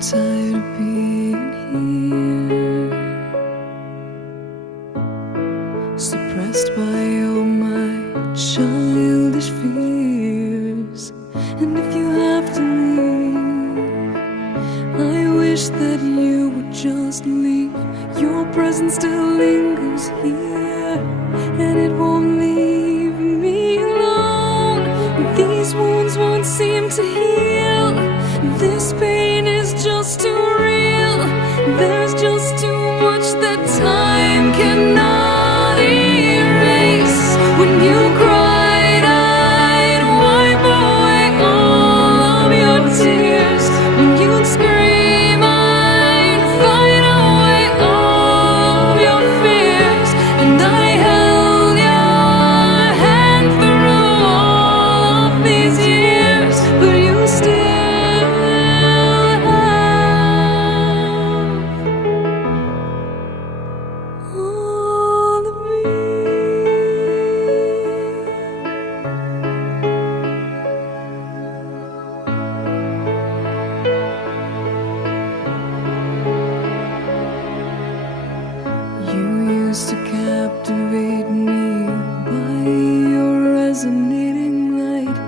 tired of being here, suppressed by all my childish fears. And if you have to leave, I wish that you would just leave. Your presence still lingers here, and it won't leave me alone. These wounds won't seem to heal. This pain is just too real. There's just too much that time cannot erase. When you cried, I'd wipe away all of your tears. When you'd scream, I'd fight away all of your fears. And I held your hand through all of these years, but you still all of me. You used to captivate me by your resonating light.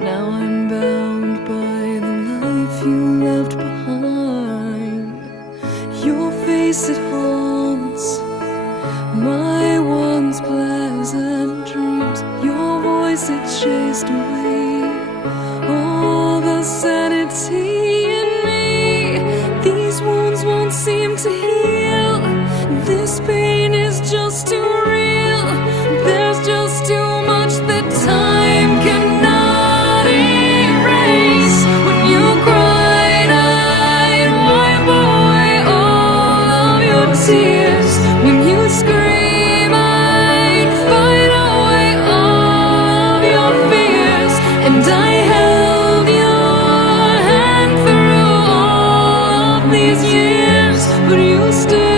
Now I'm bound by the life you left behind. Your face, it haunts my once pleasant dreams. Your voice, it chased away all the sanity in me. These wounds won't seem to heal. This pain is just too real. There's just too much that time cannot erase. When you cried, I'd wipe away all of your tears. When you scream, I'd fight away all of your fears. And I held your hand through all of these years, but you still